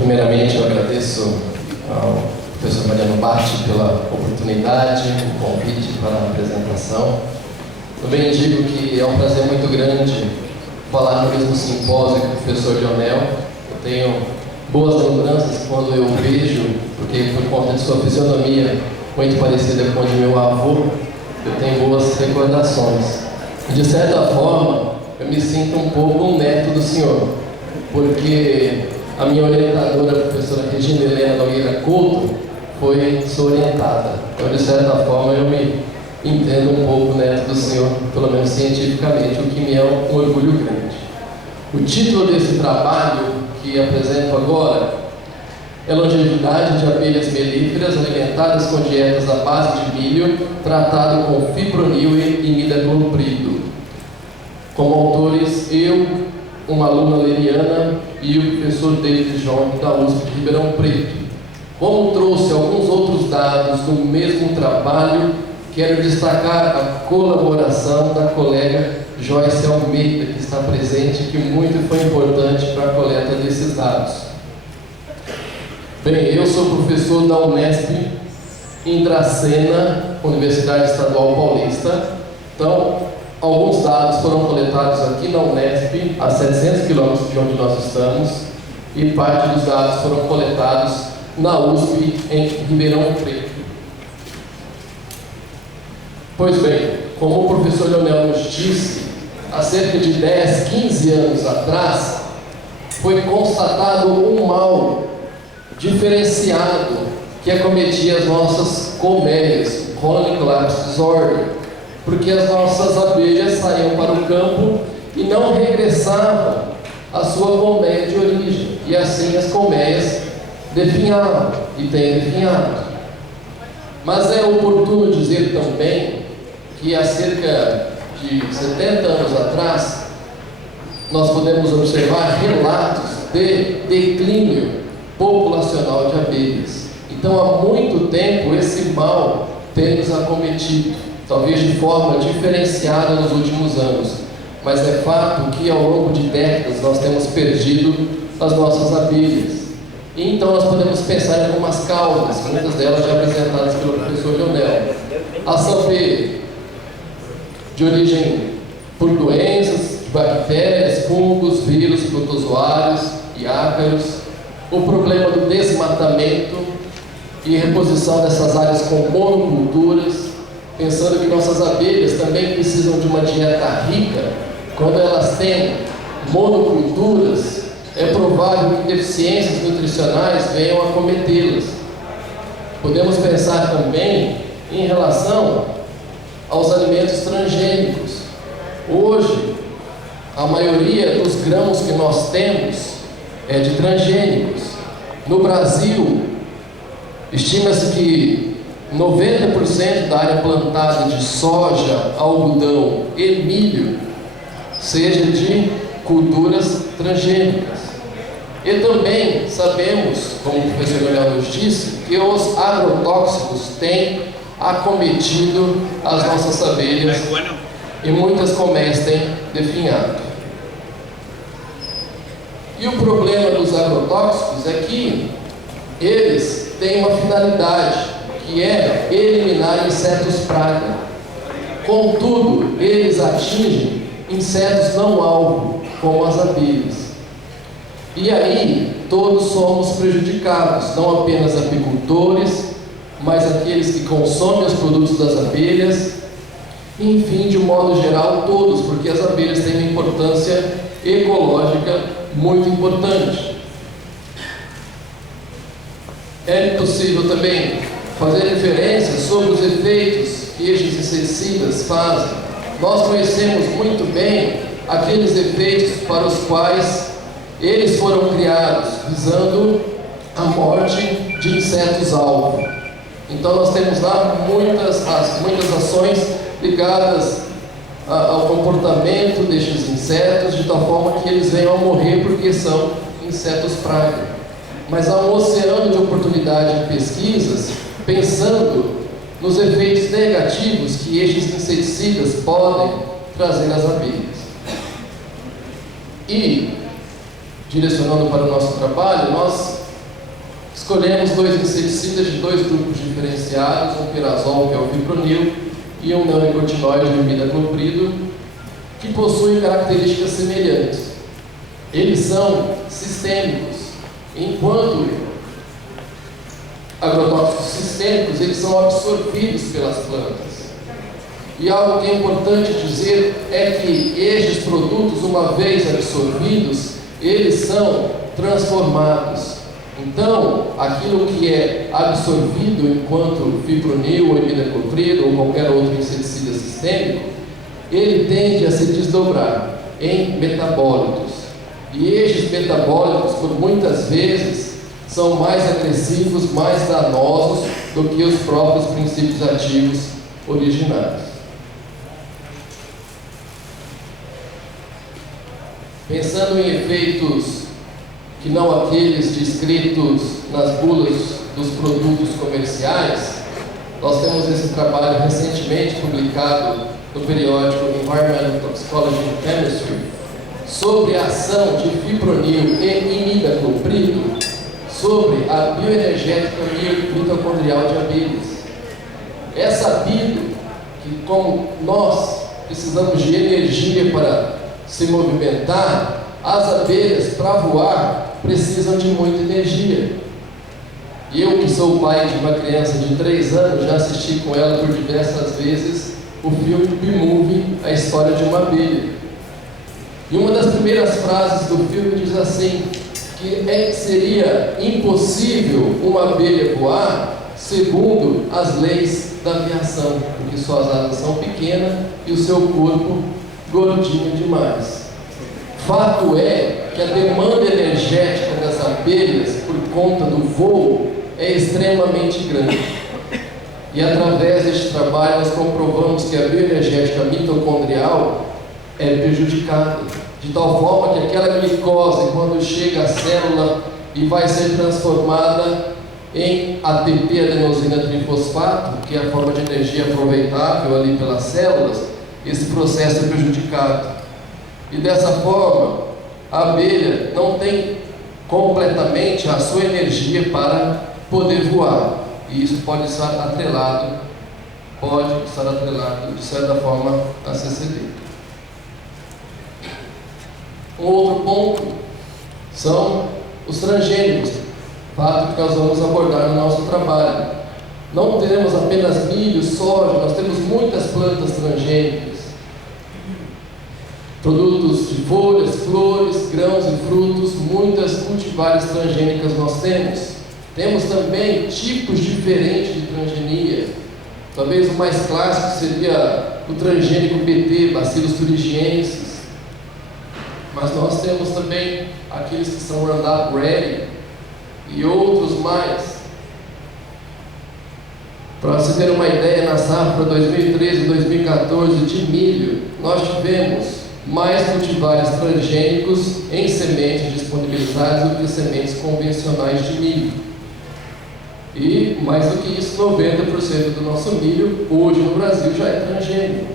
Primeiramente, eu agradeço ao professor Mariano Batti pela oportunidade, o convite para a apresentação. Também digo que é um prazer muito grande falar no mesmo simpósio que o professor Leonel. Eu tenho boas lembranças quando eu vejo, porque por conta de sua fisionomia muito parecida com a de meu avô, eu tenho boas recordações. E de certa forma, eu me sinto um pouco um neto do senhor, porque a minha orientadora, a professora Regina Helena Nogueira Couto, foi sua orientada. Então, de certa forma, eu me entendo um pouco neto do senhor, pelo menos cientificamente, o que me é um orgulho grande. O título desse trabalho que apresento agora é Longevidade de abelhas melíferas alimentadas com dietas à base de milho, tratado com fipronil e imidacloprido. Como autores, eu, uma aluna leriana e o professor David João, da USP de Ribeirão Preto. Como trouxe alguns outros dados do mesmo trabalho, quero destacar a colaboração da colega Joyce Almeida, que está presente, que muito foi importante para a coleta desses dados. Bem, eu sou professor da Unesp em Dracena, Universidade Estadual Paulista. Então, alguns dados foram coletados aqui na Unesp, a 700 quilômetros de onde nós estamos, e parte dos dados foram coletados na USP, em Ribeirão Preto. Pois bem, como o professor Leonel nos disse, há cerca de 10, 15 anos atrás, foi constatado um mal diferenciado que acometia as nossas colmeias, Chronic Lapse Disorder, porque as nossas abelhas saíam para o campo e não regressavam à sua colmeia de origem, e assim as colmeias definhavam e têm definhado. Mas é oportuno dizer também que há cerca de 70 anos atrás nós podemos observar relatos de declínio populacional de abelhas. Então, há muito tempo esse mal tem nos acometido, talvez de forma diferenciada nos últimos anos, mas é fato que ao longo de décadas nós temos perdido as nossas abelhas. E então nós podemos pensar em algumas causas, muitas delas já apresentadas pelo professor Leonel. A saber, de origem por doenças, de bactérias, fungos, vírus, protozoários e ácaros, o problema do desmatamento e reposição dessas áreas com monoculturas, pensando que nossas abelhas também precisam de uma dieta rica. Quando elas têm monoculturas, é provável que deficiências nutricionais venham a cometê-las. Podemos pensar também em relação aos alimentos transgênicos. Hoje, a maioria dos grãos que nós temos é de transgênicos. No Brasil, estima-se que 90% da área plantada de soja, algodão e milho seja de culturas transgênicas. E também sabemos, como o professor Leonel nos disse, que os agrotóxicos têm acometido as nossas abelhas e muitas colmeias têm definhado. E o problema dos agrotóxicos é que eles têm uma finalidade, que é eliminar insetos praga. Contudo, eles atingem insetos não alvo, como as abelhas. E aí, todos somos prejudicados, não apenas apicultores, mas aqueles que consomem os produtos das abelhas, enfim, de um modo geral, todos, porque as abelhas têm uma importância ecológica muito importante. É possível também fazer referência sobre os efeitos que estes inseticidas fazem. Nós conhecemos muito bem aqueles efeitos para os quais eles foram criados, visando a morte de insetos-alvo. Então nós temos lá muitas ações ligadas ao comportamento destes insetos, de tal forma que eles venham a morrer porque são insetos praga. Mas há um oceano de oportunidade de pesquisas, pensando nos efeitos negativos que estes inseticidas podem trazer às abelhas. E, direcionando para o nosso trabalho, nós Escolhemos 2 inseticidas de 2 grupos diferenciados, um pirazol, que é o fipronil, e um neonicotinoide, o imidacloprido, que possuem características semelhantes. Eles são sistêmicos, enquanto agrotóxicos sistêmicos, eles são absorvidos pelas plantas. E algo que é importante dizer é que estes produtos, uma vez absorvidos, eles são transformados. Então, aquilo que é absorvido enquanto fipronil, ou imidacloprido ou qualquer outro inseticida sistêmico, ele tende a se desdobrar em metabólitos. E estes metabólitos, por muitas vezes, são mais agressivos, mais danosos do que os próprios princípios ativos originários. Pensando em efeitos que não aqueles descritos nas bulas dos produtos comerciais, nós temos esse trabalho recentemente publicado no periódico Environmental Toxicology and Chemistry sobre a ação de fipronil e imidacloprido sobre a bioenergética mitocondrial de abelhas. É sabido que, como nós precisamos de energia para se movimentar, as abelhas, para voar, precisam de muita energia. E eu, que sou pai de uma criança de 3 anos, já assisti com ela por diversas vezes o filme B-Movie, A História de uma Abelha. E uma das primeiras frases do filme diz assim, que seria impossível uma abelha voar segundo as leis da aviação, porque suas asas são pequenas e o seu corpo gordinho demais. Fato é que a demanda energética das abelhas por conta do voo é extremamente grande. E através deste trabalho nós comprovamos que a bioenergética mitocondrial é prejudicada, de tal forma que aquela glicose, quando chega à célula e vai ser transformada em ATP, adenosina trifosfato, que é a forma de energia aproveitável ali pelas células, esse processo é prejudicado. E dessa forma, a abelha não tem completamente a sua energia para poder voar. E isso pode estar atrelado de certa forma a CCD. Um outro ponto são os transgênicos, fato que nós vamos abordar no nosso trabalho. Não teremos apenas milho, soja, nós temos muitas plantas transgênicas. Produtos de folhas, flores, grãos e frutos, muitas cultivares transgênicas nós temos. Temos também tipos diferentes de transgenia. Talvez o mais clássico seria o transgênico BT, Bacillus thuringiensis. Mas nós temos também aqueles que são Roundup Ready e outros mais. Para você ter uma ideia, na safra 2013 e 2014 de milho, nós tivemos mais cultivares transgênicos em sementes disponibilizadas do que sementes convencionais de milho. E mais do que isso, 90% do nosso milho hoje no Brasil já é transgênico.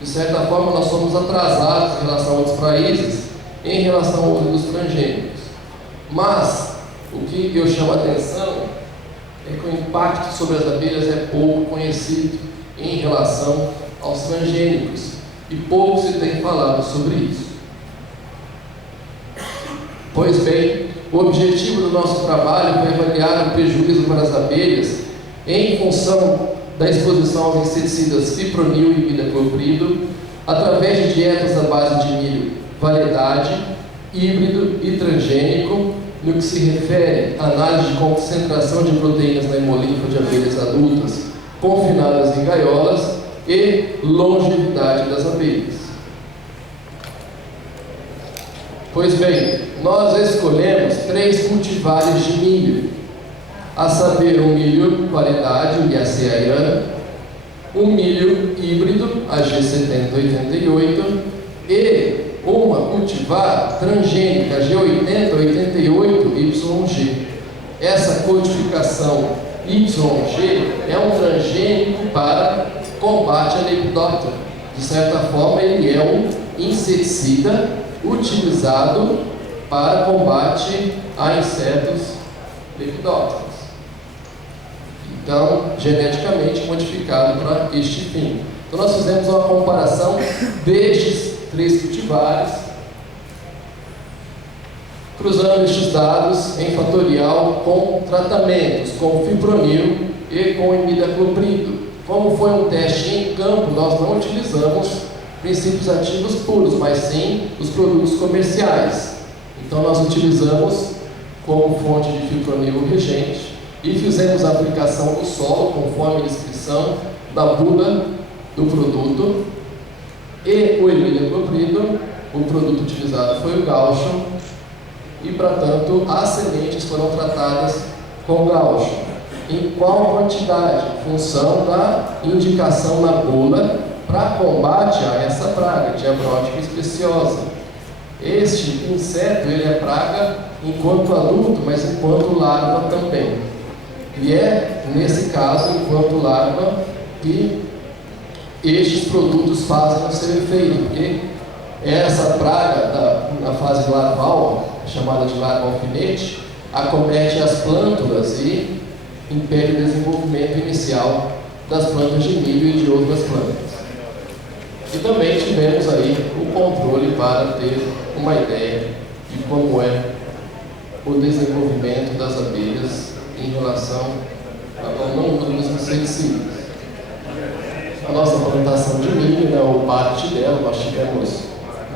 De certa forma, nós somos atrasados em relação a outros países em relação ao uso dos transgênicos. Mas o que eu chamo a atenção é que o impacto sobre as abelhas é pouco conhecido em relação aos transgênicos e pouco se tem falado sobre isso. Pois bem, o objetivo do nosso trabalho foi avaliar o prejuízo para as abelhas em função da exposição aos inseticidas fipronil e imidacloprido através de dietas à base de milho, variedade, híbrido e transgênico, no que se refere à análise de concentração de proteínas na hemolinfa de abelhas adultas confinadas em gaiolas e longevidade das abelhas. Pois bem, nós escolhemos 3 cultivares de milho, a saber, um milho variedade, o Iacea Irã, um milho híbrido, a G7088, e uma cultivar transgênica, G8088YG. Essa codificação YG é um transgênico para combate à lepidóptera. De certa forma, ele é um inseticida utilizado para combate a insetos Lepidópteros. Então, geneticamente modificado para este fim. Então, nós fizemos uma comparação destes 3 cultivares, cruzando estes dados em fatorial com tratamentos, com fipronil e com imidacloprido. Como foi um teste em campo, nós não utilizamos princípios ativos puros, mas sim os produtos comerciais. Então, nós utilizamos como fonte de fipronil o regente e fizemos a aplicação no solo, conforme a descrição da bula do produto, e o imidacloprido, o produto utilizado foi o gaucho, e, portanto, as sementes foram tratadas com gaucho. Em qual quantidade? Em função da indicação na bula para combate a essa praga, diabrótica especiosa. Este inseto, ele é praga enquanto adulto, mas enquanto larva também. E é, nesse caso, enquanto larva, que estes produtos fazem o seu efeito, porque essa praga na fase larval, chamada de larva alfinete, acomete as plântulas e impede o desenvolvimento inicial das plantas de milho e de outras plantas. E também tivemos aí o controle para ter uma ideia de como é o desenvolvimento das abelhas em relação ao número dos inseticidas. A nossa plantação de milho, o parte dela, nós tivemos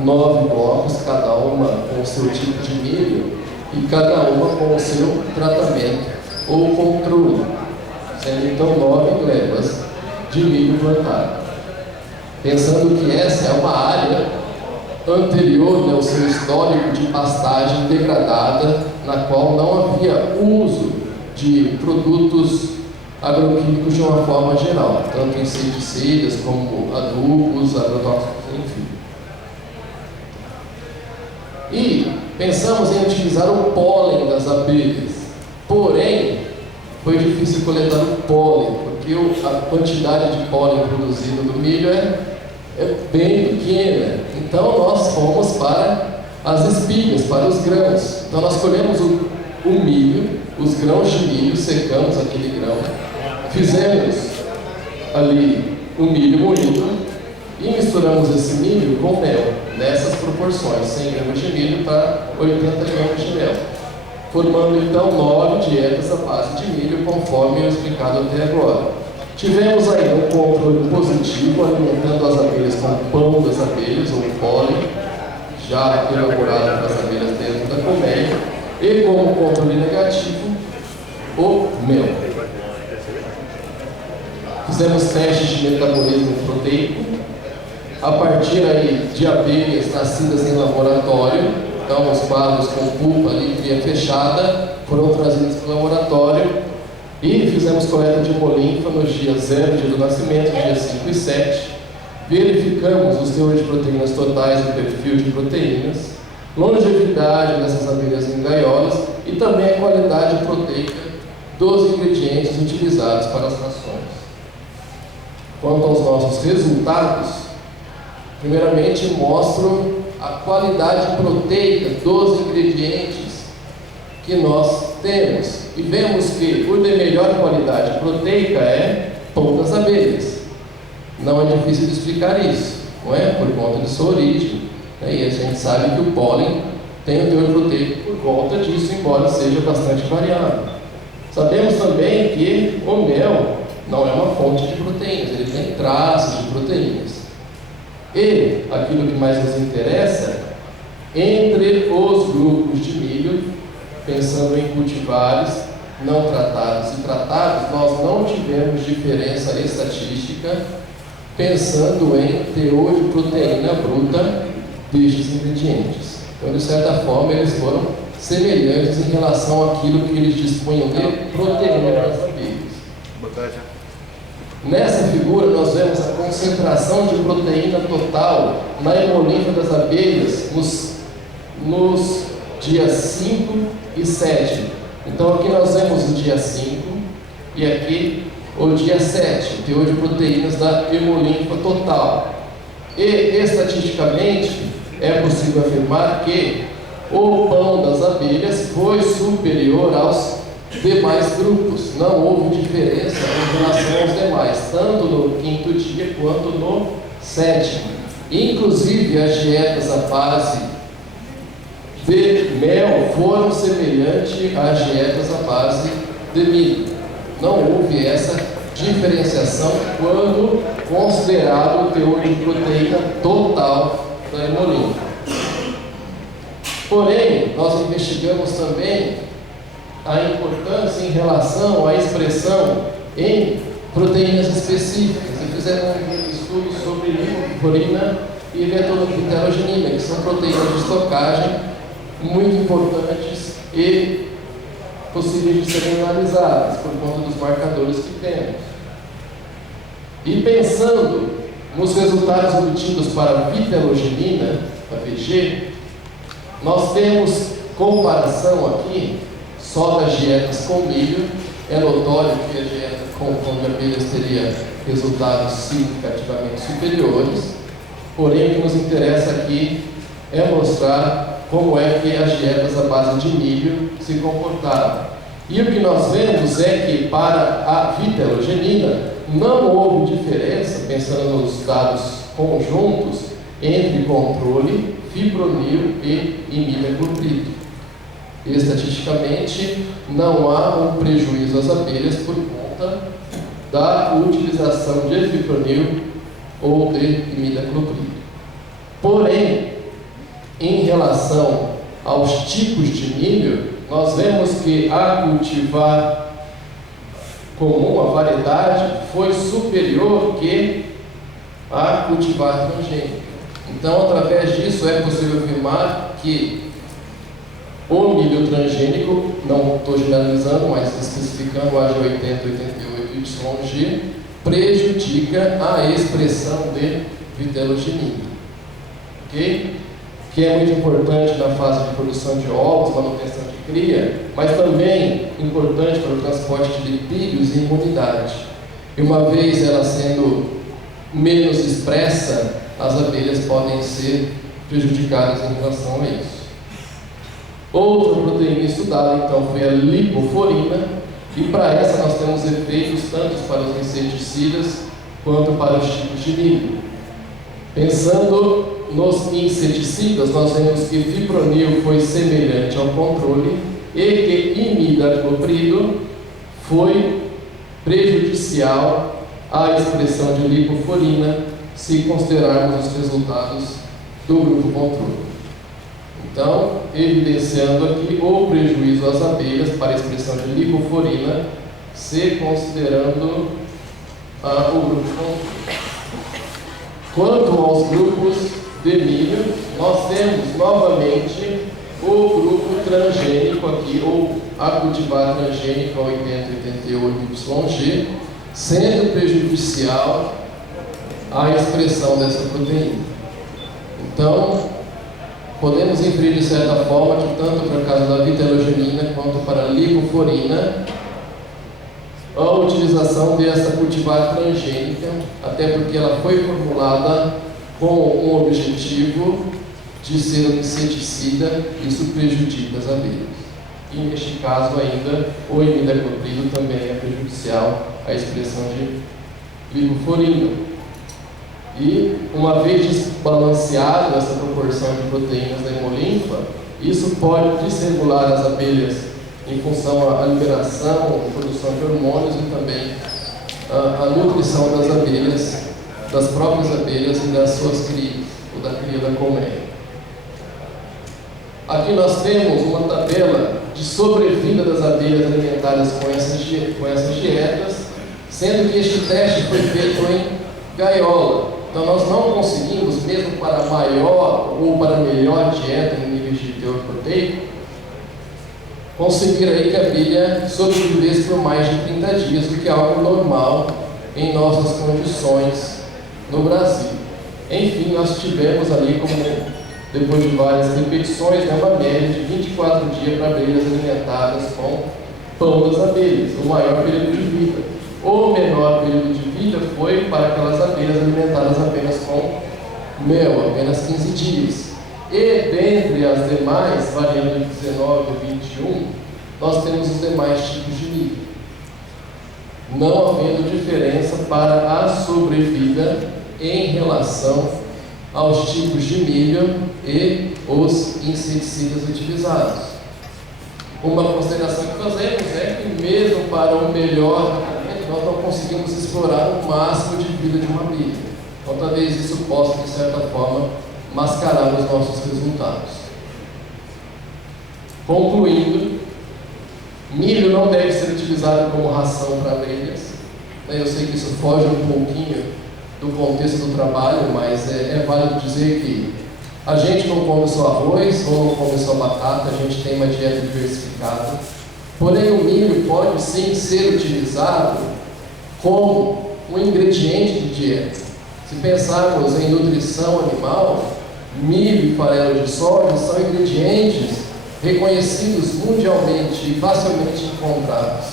9 blocos, cada uma com o seu tipo de milho e cada uma com o seu tratamento ou controle, sendo então 9 glebas de milho plantado. Pensando que essa é uma área anterior ao seu histórico de pastagem degradada, na qual não havia uso de produtos agroquímicos de uma forma geral, tanto inseticidas como adubos, agrotóxicos, enfim. E pensamos em utilizar o pólen das abelhas, porém foi difícil coletar o pólen, porque a quantidade de pólen produzido do milho é bem pequena. Então nós fomos para as espigas, para os grãos. Então nós colhemos o milho, os grãos de milho, secamos aquele grão, fizemos ali o milho moído e misturamos esse milho com mel, nessas proporções, 100 gramas de milho para 80 gramas de mel, formando então 9 dietas à base de milho, conforme eu explicado até agora. Tivemos aí um controle positivo, alimentando as abelhas com pão das abelhas, ou pólen, já elaborado para as abelhas dentro da colmeia, e como controle negativo, o mel. Fizemos testes de metabolismo proteico, a partir aí de abelhas nascidas em laboratório. Então os quadros com pulpa ali, cria fechada, foram trazidos para o laboratório e fizemos coleta de hemolinfa nos dias 0, dia do nascimento, dias 5 e 7. Verificamos os teores de proteínas totais e o perfil de proteínas, longevidade dessas abelhas em gaiolas e também a qualidade proteica dos ingredientes utilizados para as rações. Quanto aos nossos resultados, primeiramente mostro a qualidade proteica dos ingredientes que nós temos. E vemos que o de melhor qualidade proteica é pão das abelhas. Não é difícil de explicar isso, não é? Por conta de sua origem. E a gente sabe que o pólen tem um teor proteico por volta disso, embora seja bastante variável. Sabemos também que o mel não é uma fonte de proteínas, ele tem traços de proteínas. E aquilo que mais nos interessa, entre os grupos de milho, pensando em cultivares não tratados e tratados, nós não tivemos diferença estatística pensando em teor de proteína bruta destes ingredientes. Então, de certa forma, eles foram semelhantes em relação àquilo que eles dispunham de proteína das abelhas. Nessa figura, nós vemos a concentração de proteína total na hemolinfa das abelhas nos dias 5 e 7. Então, aqui nós vemos o dia 5 e aqui o dia 7, o teor de proteínas da hemolinfa total. E, estatisticamente, é possível afirmar que o pão das abelhas foi superior aos demais grupos. Não houve diferença em relação aos demais, tanto no quinto dia quanto no sétimo. Inclusive, as dietas à base de mel foram semelhantes às dietas à base de milho. Não houve essa diferenciação quando considerado o teor de proteína total da hemolimpa. Porém, nós investigamos também a importância em relação à expressão em proteínas específicas e fizemos um estudo sobre lipofurina e vetelogenina, que são proteínas de estocagem muito importantes e possíveis de serem analisadas por conta dos marcadores que temos. E pensando nos resultados obtidos para a vitelogenina, a VG, nós temos comparação aqui só das dietas com milho. É notório que a dieta com abelhas teria resultados significativamente superiores, porém o que nos interessa aqui é mostrar como é que as dietas à base de milho se comportaram. E o que nós vemos é que para a vitelogenina não houve diferença, pensando nos dados conjuntos, entre controle, fipronil e imidacloprid. Estatisticamente, não há um prejuízo às abelhas por conta da utilização de fipronil ou de imidacloprid. Porém, em relação aos tipos de milho, nós vemos que a cultivar comum, a variedade, foi superior que a cultivar transgênica. Então, através disso, é possível afirmar que o milho transgênico, não estou generalizando, mas especificando o AG80, 88, YG, prejudica a expressão de vitelogenina. Ok? Que é muito importante na fase de produção de ovos, manutenção de cria, mas também importante para o transporte de lipídios e imunidade. E uma vez ela sendo menos expressa, as abelhas podem ser prejudicadas em relação a isso. Outra proteína estudada, então, foi a lipofurina, e para essa nós temos efeitos tanto para os inseticidas quanto para os tipos de milho. Pensando nos inseticidas, nós vemos que fipronil foi semelhante ao controle e que imidacloprid foi prejudicial à expressão de lipofurina, se considerarmos os resultados do grupo controle. Então, evidenciando aqui o prejuízo às abelhas para a expressão de lipofurina, se considerando o grupo controle. Quanto aos grupos de milho, nós temos novamente o grupo transgênico aqui, ou a cultivar transgênico 80-88YG, sendo prejudicial à expressão dessa proteína. Então, podemos inferir de certa forma que tanto para o caso da vitelogenina quanto para a lipofurina, a utilização dessa cultivar transgênica, até porque ela foi formulada com um objetivo de ser um inseticida, isso prejudica as abelhas. E neste caso ainda, o imidacloprid também é prejudicial à expressão de lipofurina. E, uma vez desbalanceada essa proporção de proteínas da hemolimpa, isso pode desregular as abelhas em função à liberação, à produção de hormônios e também a nutrição das abelhas, das próprias abelhas e das suas crias, ou da cria da colmeia. Aqui nós temos uma tabela de sobrevida das abelhas alimentadas com essas dietas, sendo que este teste foi feito em gaiola. Então nós não conseguimos, mesmo para maior ou para melhor dieta em níveis de teor proteico, conseguir aí que a abelha sobrevivesse por mais de 30 dias, o que é algo normal em nossas condições no Brasil. Enfim, nós tivemos ali, como depois de várias repetições, uma média de 24 dias para abelhas alimentadas com pão das abelhas, o maior período de vida. O menor período de vida foi para aquelas abelhas alimentadas apenas com mel, apenas 15 dias. E dentre as demais, variando de 19 a 21, nós temos os demais tipos de milho, não havendo diferença para a sobrevida em relação aos tipos de milho e os inseticidas utilizados. Uma consideração que fazemos é que mesmo para um melhor tratamento, nós não conseguimos explorar o máximo de vida de uma milho. Então talvez isso possa, de certa forma, mascarar os nossos resultados. Concluindo, milho não deve ser utilizado como ração para abelhas. Eu sei que isso foge um pouquinho do contexto do trabalho, mas é válido dizer que a gente não come só arroz ou não come só batata, a gente tem uma dieta diversificada. Porém, o milho pode sim ser utilizado como um ingrediente de dieta. Se pensarmos em nutrição animal, milho e farelo de soja são ingredientes reconhecidos mundialmente e facilmente encontrados,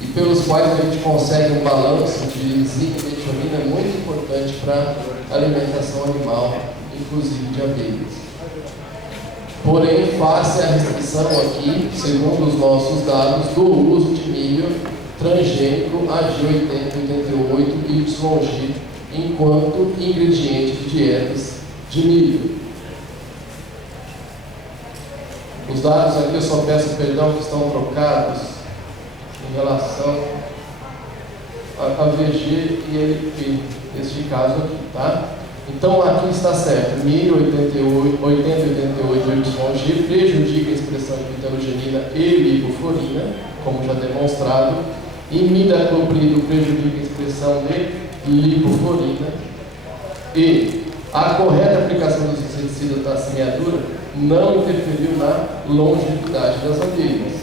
e pelos quais a gente consegue um balanço de zinco e metionina muito importante para a alimentação animal, inclusive de abelhas. Porém, face à restrição aqui, segundo os nossos dados, do uso de milho transgênico AG8088 e YG enquanto ingrediente de dietas de milho. Os dados aqui eu só peço perdão que estão trocados em relação a VG e LP, neste caso aqui, tá? Então aqui está certo, milho 8088 YG prejudica a expressão de betalugenina e lipoforina, como já demonstrado, imidacloprido prejudica a expressão de lipoforina, e a correta aplicação dos inseticidas da semeadura não interferiu na longevidade das abelhas.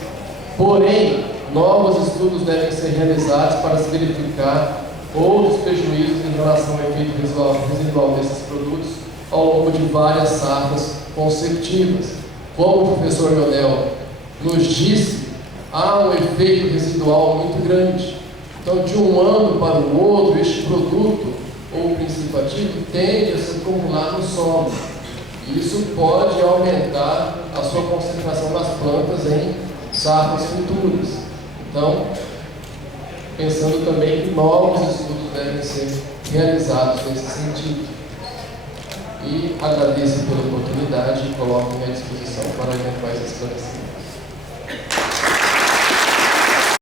Porém, novos estudos devem ser realizados para se verificar outros prejuízos em relação ao efeito residual desses produtos ao longo de várias safras consecutivas. Como o professor Leonel nos disse, há um efeito residual muito grande. Então, de um ano para o outro, este produto ou princípio ativo tende a se acumular no solo. Isso pode aumentar a sua concentração das plantas em safras futuras. Então, pensando também que novos estudos devem ser realizados nesse sentido. E agradeço pela oportunidade e coloco à minha disposição para eventuais esclarecimentos.